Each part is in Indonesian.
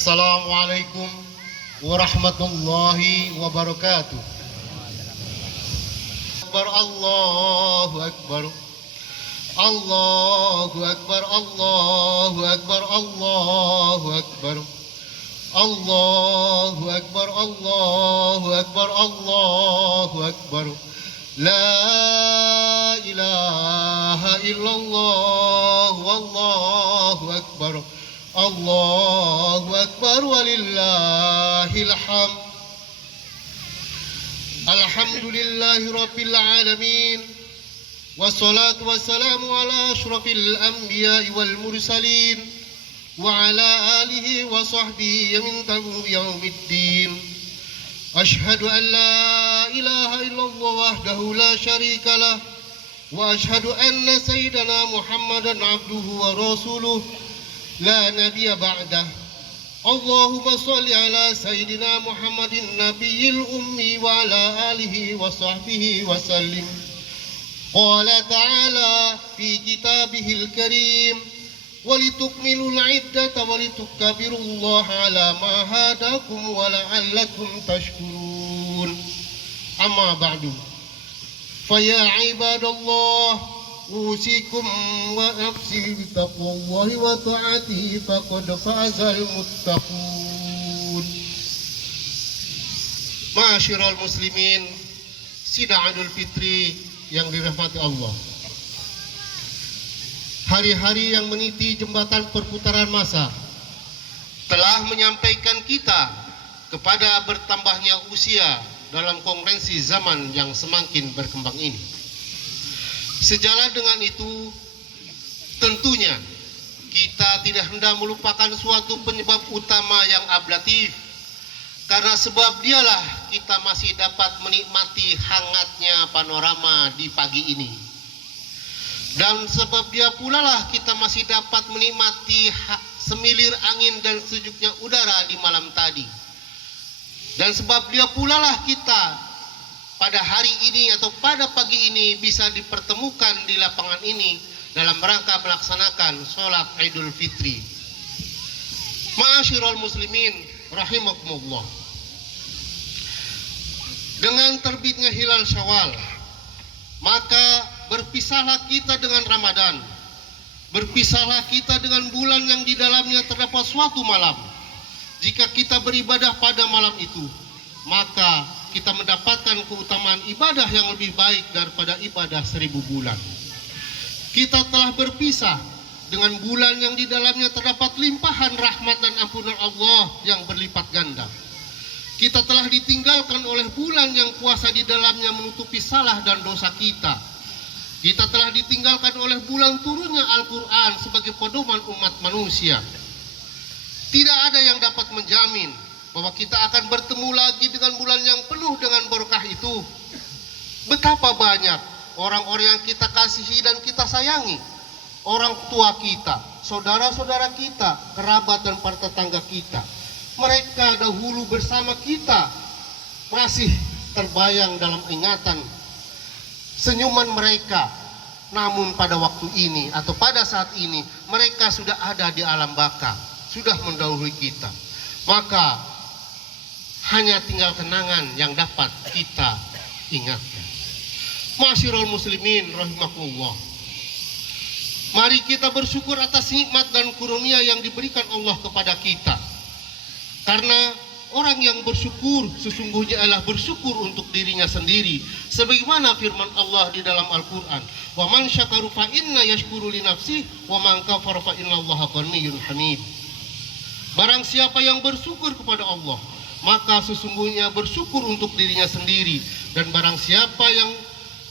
Assalamualaikum warahmatullahi wabarakatuh. Allahu Akbar, Allahu Akbar, Allahu Akbar, Allahu Akbar, Allahu Akbar, Allahu Akbar, Allahu Akbar. La ilaha illallah, wallahu akbar, Allahu akbar, walillahil hamd. Alhamdulillahi rabbil alamin, wassalatu wassalamu ala asyrafil anbiya'i wal mursalin wa ala alihi wa sahbihi min tabi'ihim yaumiddin. Ashhadu an la ilaha illallah wahdahu la syarika lah wa ashhadu anna sayyidana Muhammadan abduhu wa rasuluh la nabiyya ba'dah. Allahumma shalli ala sayyidina Muhammadin nabiyil ummi wa ala alihi wa sahbihi wa sallim. Qala ta'ala fi kitabihil karim walitukmilul iddata walitukabbirullaha ala ma hadakum wa la'allakum tashkurun. Amma ba'du, faya ibadallah, usikum wa nafsi bitaqwallahi wa ta'atihi faqad fazal muttaqun. Ma'asyiral muslimin, sidang Idul Fitri yang dirahmati Allah, hari-hari yang meniti jembatan perputaran masa telah menyampaikan kita kepada bertambahnya usia dalam konferensi zaman yang semakin berkembang ini. Sejalan dengan itu, tentunya kita tidak hendak melupakan suatu penyebab utama yang ablatif, karena sebab dialah kita masih dapat menikmati hangatnya panorama di pagi ini. Dan sebab dia pula lah kita masih dapat menikmati semilir angin dan sejuknya udara di malam tadi. Dan sebab dia pula lah kita pada hari ini atau pada pagi ini bisa dipertemukan di lapangan ini dalam rangka melaksanakan sholat Idul Fitri. Ma'asyiral muslimin rahimakumullah, dengan terbitnya hilal Syawal, maka berpisahlah kita dengan Ramadan, berpisahlah kita dengan bulan yang di dalamnya terdapat suatu malam. Jika kita beribadah pada malam itu, maka kita mendapatkan keutamaan ibadah yang lebih baik daripada ibadah 1000 bulan. Kita telah berpisah dengan bulan yang di dalamnya terdapat limpahan rahmat dan ampunan Allah yang berlipat ganda. Kita telah ditinggalkan oleh bulan yang puasa di dalamnya menutupi salah dan dosa kita. Kita telah ditinggalkan oleh bulan turunnya Al-Quran sebagai pedoman umat manusia. Tidak ada yang dapat menjamin bahwa kita akan bertemu lagi dengan bulan yang penuh dengan berkah itu. Betapa banyak orang-orang yang kita kasihi dan kita sayangi, orang tua kita, saudara-saudara kita, kerabat dan para tetangga kita. Mereka dahulu bersama kita masih terbayang dalam ingatan senyuman mereka, namun pada waktu ini atau pada saat ini mereka sudah ada di alam baka, sudah mendahului kita. Maka hanya tinggal kenangan yang dapat kita ingatkan. Ma'asyiral muslimin rahimakumullah, mari kita bersyukur atas nikmat dan karunia yang diberikan Allah kepada kita. Karena orang yang bersyukur sesungguhnya adalah bersyukur untuk dirinya sendiri, sebagaimana firman Allah di dalam Al-Quran, wa man syakara fa inna yashkuru li nafsihi wa man kafara fa innallaha ghaniyyun hamid. Barang siapa yang bersyukur kepada Allah, maka sesungguhnya bersyukur untuk dirinya sendiri, dan barang siapa yang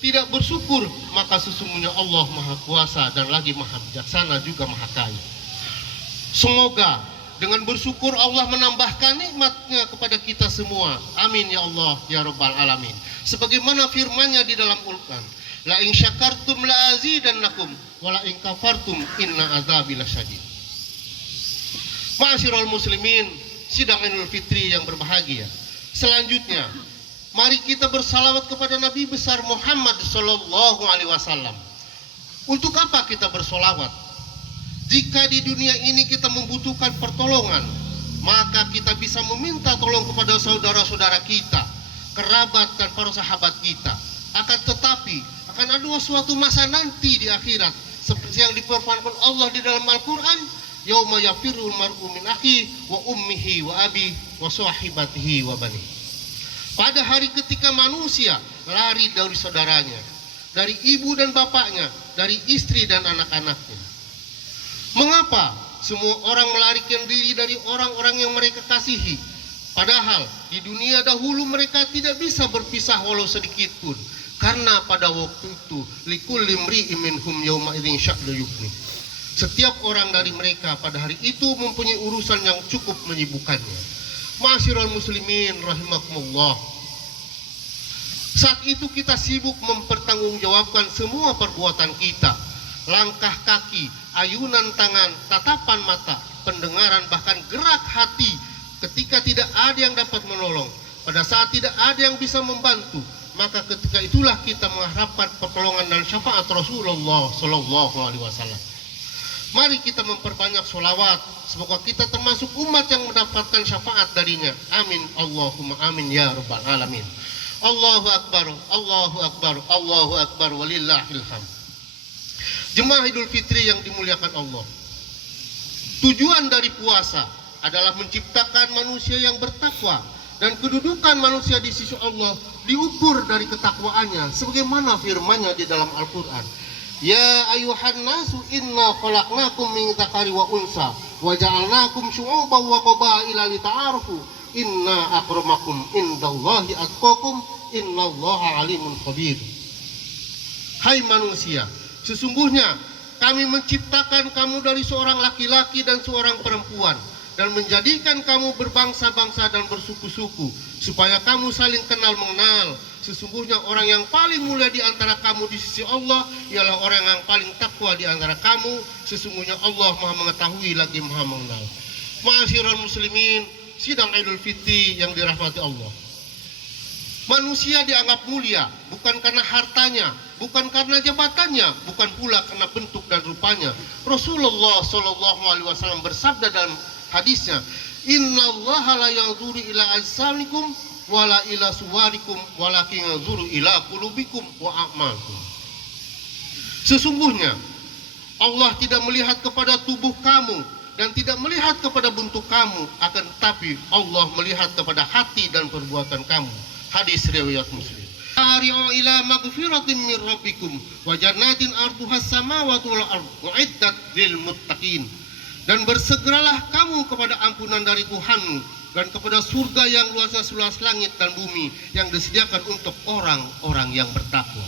tidak bersyukur, maka sesungguhnya Allah Maha Kuasa dan lagi Maha Bijaksana juga Maha Kaya. Semoga dengan bersyukur Allah menambahkan nikmatnya kepada kita semua. Amin ya Allah ya Rabbal Alamin. Sebagaimana firman-Nya di dalam Al-Quran, la in syakartum la azidannakum wa la in kafartum inna adzabi lasyadid. Ma'asyiral muslimin, sidang Idul Fitri yang berbahagia. Selanjutnya, mari kita bersalawat kepada Nabi besar Muhammad sallallahu alaihi wasallam. Untuk apa kita bersolawat? Jika di dunia ini kita membutuhkan pertolongan, maka kita bisa meminta tolong kepada saudara-saudara kita, kerabat dan para sahabat kita. Akan tetapi akan ada suatu masa nanti di akhirat seperti yang diperfirmankan Allah di dalam Al-Qur'an, yauma yafirrul mar'u min akhihi wa ummihi wa abi wa sahibatihi wa bani. Pada hari ketika manusia lari dari saudaranya, dari ibu dan bapaknya, dari istri dan anak-anaknya. Mengapa semua orang melarikan diri dari orang-orang yang mereka kasihi? Padahal di dunia dahulu mereka tidak bisa berpisah walau sedikit pun. Karena pada waktu itu likulli imri'in minhum yauma idzin sya'nu yughni. Setiap orang dari mereka pada hari itu mempunyai urusan yang cukup menyibukkannya. Ma'asyiral muslimin rahimakumullah. Saat itu kita sibuk mempertanggungjawabkan semua perbuatan kita. Langkah kaki, ayunan tangan, tatapan mata, pendengaran, bahkan gerak hati ketika tidak ada yang dapat menolong. Pada saat tidak ada yang bisa membantu, maka ketika itulah kita mengharapkan pertolongan dan syafaat Rasulullah Sallallahu Alaihi Wasallam. Mari kita memperbanyak sholawat, semoga kita termasuk umat yang mendapatkan syafaat darinya. Amin, Allahumma amin ya rabbal alamin. Allahu akbar, Allahu akbar, Allahu akbar, walillahil hamd. Jemaah Idul Fitri yang dimuliakan Allah, tujuan dari puasa adalah menciptakan manusia yang bertakwa, dan kedudukan manusia di sisi Allah diukur dari ketakwaannya sebagaimana firman-Nya di dalam Al-Qur'an. Ya ayuhan nasu inna khalaqnakum min dzakari wa unsa wa ja'alnakum syu'uban wa qabaila lita'arafu inna akramakum indallahi atqakum innallaha alimun khabir. Hai manusia, sesungguhnya kami menciptakan kamu dari seorang laki-laki dan seorang perempuan, dan menjadikan kamu berbangsa-bangsa dan bersuku-suku, supaya kamu saling kenal mengenal. Sesungguhnya orang yang paling mulia di antara kamu di sisi Allah ialah orang yang paling takwa di antara kamu. Sesungguhnya Allah Maha mengetahui lagi Maha mengenal. Ma'asyiral muslimin, sidang Idul Fitri yang dirahmati Allah. Manusia dianggap mulia bukan karena hartanya, bukan karena jabatannya, bukan pula karena bentuk dan rupanya. Rasulullah Shallallahu Alaihi Wasallam bersabda dalam hadisnya, innallaha la yanzuru ila ajsamikum wala ila suwarikum walakin yanzuru ila qulubikum wa a'malikum. Sesungguhnya Allah tidak melihat kepada tubuh kamu dan tidak melihat kepada bentuk kamu, akan tetapi Allah melihat kepada hati dan perbuatan kamu. Hadis riwayat Muslim. Ari'u ila maghfiratin min rabbikum wa jannatin arduhas samawati wal ardh uiddat lil muttaqin. Dan bersegeralah kamu kepada ampunan dari Tuhanmu dan kepada surga yang luasnya seluas langit dan bumi yang disediakan untuk orang-orang yang bertakwa.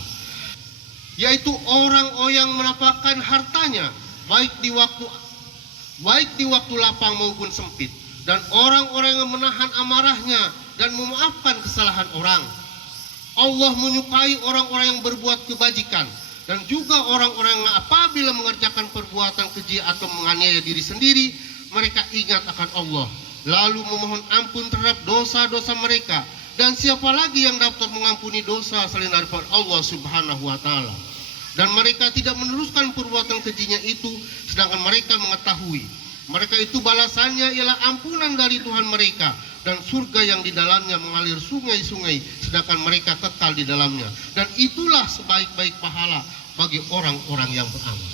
Yaitu orang-orang yang menapakkan hartanya baik di waktu lapang maupun sempit, dan orang-orang yang menahan amarahnya dan memaafkan kesalahan orang. Allah menyukai orang-orang yang berbuat kebajikan, dan juga orang-orang yang apabila mengerjakan perbuatan keji atau menganiaya diri sendiri, mereka ingat akan Allah, lalu memohon ampun terhadap dosa-dosa mereka. Dan siapa lagi yang dapat mengampuni dosa selain daripada Allah Subhanahu wa Ta'ala? Dan mereka tidak meneruskan perbuatan kejinya itu, sedangkan mereka mengetahui mereka itu balasannya ialah ampunan dari Tuhan mereka, dan surga yang di dalamnya mengalir sungai-sungai, sedangkan mereka kekal di dalamnya. Dan itulah sebaik-baik pahala bagi orang-orang yang beramal.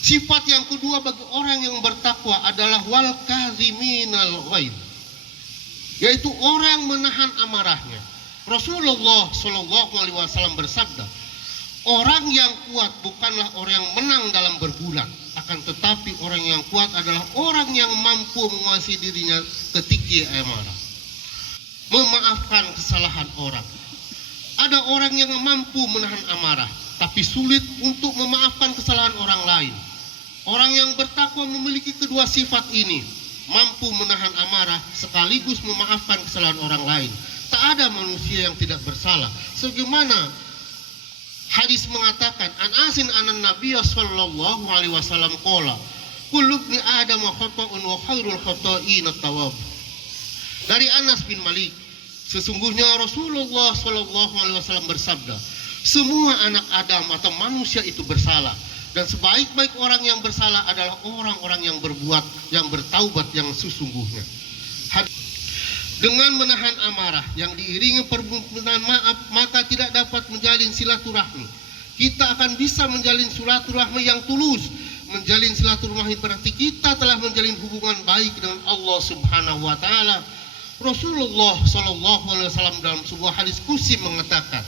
Sifat yang kedua bagi orang yang bertakwa adalah wal kaziminal ghaidh, yaitu orang menahan amarahnya. Rasulullah Shallallahu Alaihi Wasallam bersabda, orang yang kuat bukanlah orang yang menang dalam bergulat, akan tetapi orang yang kuat adalah orang yang mampu menguasai dirinya ketika amarah, memaafkan kesalahan orang. Ada orang yang mampu menahan amarah, tapi sulit untuk memaafkan kesalahan orang lain. Orang yang bertakwa memiliki kedua sifat ini, mampu menahan amarah sekaligus memaafkan kesalahan orang lain. Tak ada manusia yang tidak bersalah. Sebagaimana hadis mengatakan, an asin anan nabiyya sallallahu alaihi wasallam qala kullu ibni adam khata'un wa khairul khata'in at-tawwab. Dari Anas bin Malik, sesungguhnya Rasulullah sallallahu alaihi wasallam bersabda, semua anak Adam atau manusia itu bersalah, dan sebaik-baik orang yang bersalah adalah orang-orang yang berbuat, yang bertaubat yang sesungguhnya. Dengan menahan amarah yang diiringi permintaan maaf, maka tidak dapat menjalin silaturahmi. Kita akan bisa menjalin silaturahmi yang tulus. Menjalin silaturahmi berarti kita telah menjalin hubungan baik dengan Allah Subhanahu wa taala. Rasulullah sallallahu alaihi wasallam dalam sebuah hadis qudsi mengatakan,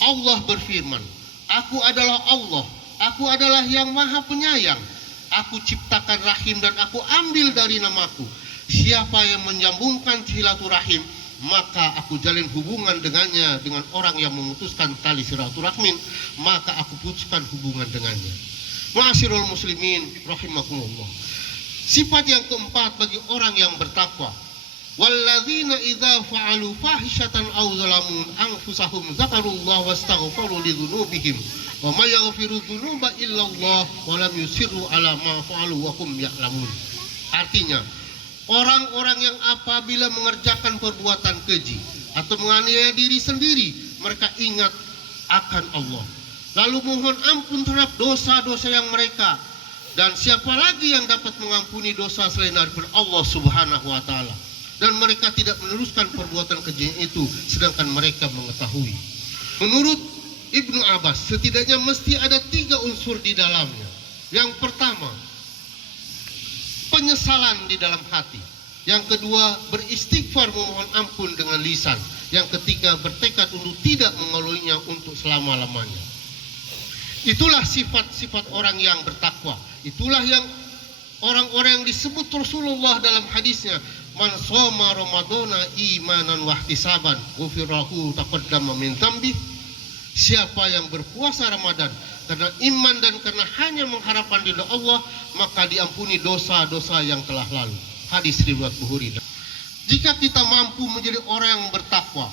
Allah berfirman, "Aku adalah Allah, aku adalah yang Maha Penyayang. Aku ciptakan rahim dan aku ambil dari namaku. Siapa yang menyambungkan silaturahim, maka aku jalin hubungan dengannya. Dengan orang yang memutuskan tali silaturahmi, maka aku putuskan hubungan dengannya." Ma'asyiral muslimin rahimakumullah. Sifat yang keempat bagi orang yang bertakwa, walladzina idza fa'alu fahishatan aw zalamu anfusahum dzakarullah wastaghfaru lidzunubihim wa may yaghfiru dzunuba illallah wa lam yusirru ala ma fa'alu wa hum ya'lamun. Artinya, orang-orang yang apabila mengerjakan perbuatan keji atau menganiaya diri sendiri, mereka ingat akan Allah, lalu mohon ampun terhadap dosa-dosa yang mereka, dan siapa lagi yang dapat mengampuni dosa selain daripada Allah Subhanahu wa taala, dan mereka tidak meneruskan perbuatan keji itu sedangkan mereka mengetahui. Menurut Ibnu Abbas, setidaknya mesti ada 3 unsur di dalamnya. Yang pertama, penyesalan di dalam hati. Yang kedua, beristighfar memohon ampun dengan lisan. Yang ketiga, bertekad untuk tidak mengeluhnya untuk selama-lamanya. Itulah sifat-sifat orang yang bertakwa. Itulah yang orang-orang yang disebut Rasulullah dalam hadisnya, man shoma ramadhana imanan wa ihtisaban ghufirahu taqaddama min dzambi. Siapa yang berpuasa Ramadan karena iman dan karena hanya mengharapkan ridha Allah, maka diampuni dosa-dosa yang telah lalu. Hadis riwayat Bukhari. Jika kita mampu menjadi orang yang bertakwa,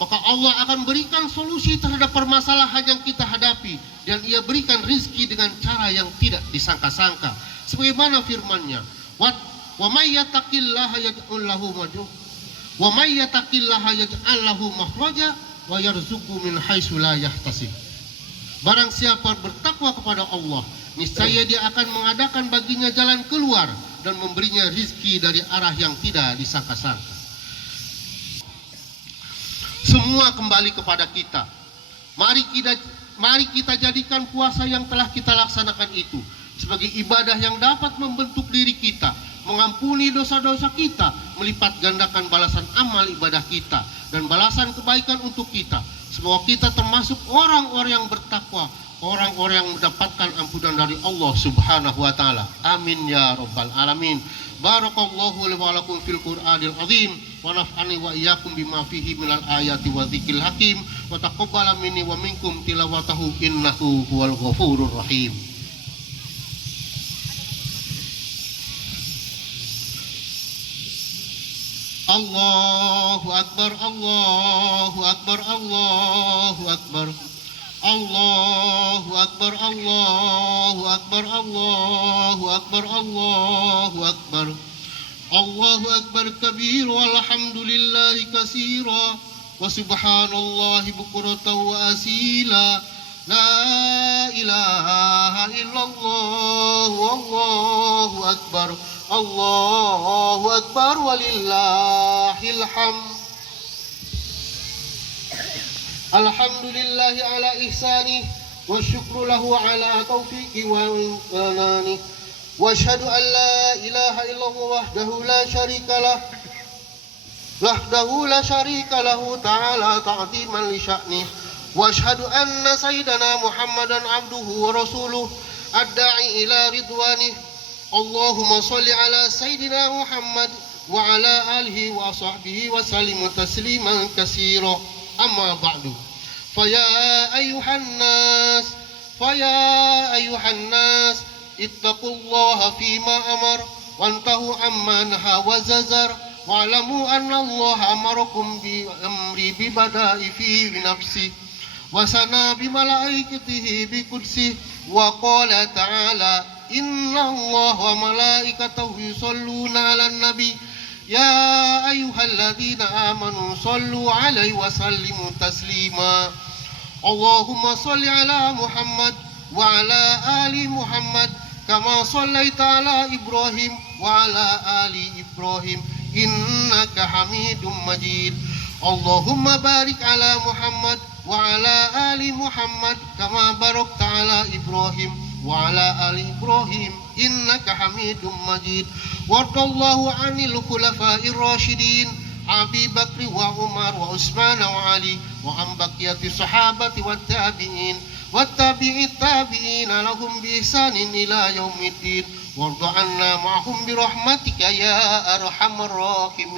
maka Allah akan berikan solusi terhadap permasalahan yang kita hadapi, dan Ia berikan rizki dengan cara yang tidak disangka-sangka. Sebagaimana firman-Nya, wa may yattaqillaha yaj'al lahu wa may yattaqillaha yaj'al lahu makhraja wa yarzuqhu min haitsu la yahtasib. Barang siapa bertakwa kepada Allah, niscaya Dia akan mengadakan baginya jalan keluar dan memberinya rizki dari arah yang tidak disangka-sangka. Semua kembali kepada kita. Mari kita jadikan puasa yang telah kita laksanakan itu sebagai ibadah yang dapat membentuk diri kita, mengampuni dosa-dosa kita, melipat gandakan balasan amal ibadah kita, dan balasan kebaikan untuk kita. Semoga kita termasuk orang-orang yang bertakwa, orang-orang yang mendapatkan ampunan dari Allah Subhanahu wa taala. Amin ya rabbal alamin. Barakallahu li wa lakum fil Qur'anil azim wa naf'ani wa iyyakum bima fihi minal ayati wa dzikril hakim wa taqabbala minni wa minkum tilawatahu innahu huwal ghafurur rahim. Allahu akbar, Allahu akbar, Allahu akbar. Allahu akbar, Allahu akbar, Allahu akbar, Allahu akbar. Allahu akbar kabir walhamdulillahi katsira wa subhanallahi bukratan wa asila. La ilaha illallah wallahu akbar. Allahu akbar walillahil hamd. Alhamdulillahi ala ihsani wa syukru lahu ala taufiqi wa imkanani wa asyhadu an la ilaha illallah wahdahu la syarika lahu ta'ala ta'ziman li sya'ni wa asyhadu anna sayyidana Muhammadan abduhu wa rasuluh ad-da'i ila ridwani. Allahumma shalli ala sayyidina Muhammad wa ala alihi wa sahbihi wa sallim tasliman katsira. Amma ba'du, faya ayuhan nas ittaqullaha fima amar wantahu amma naha wa zazar wa'lamu anna Allah amarakum bi amri bi bada'i fi nafsi wa sana bi malaikatihi bi qudsi wa qala ta'ala inna Allah wa malaikatahu yusalluna 'alan nabi ya ayyuhalladzina amanu sallu alaihi wa sallimu taslima. Allahumma salli ala Muhammad wa ala ali Muhammad kama sallaita ala Ibrahim وعلى آل إبراهيم إنك حميد مجيد اللهم بارك على محمد وعلى آل محمد كما باركت على إبراهيم وعلى آل إبراهيم إنك حميد مجيد وارض الله عن الخلفاء الراشدين أبي بكر وعمر وعثمان وعلي وعن بقية الصحابة والتابعين التابعين لهم بإحسان إلى يوم الدين وارض عنا معهم برحمتك يا أرحم الراحمين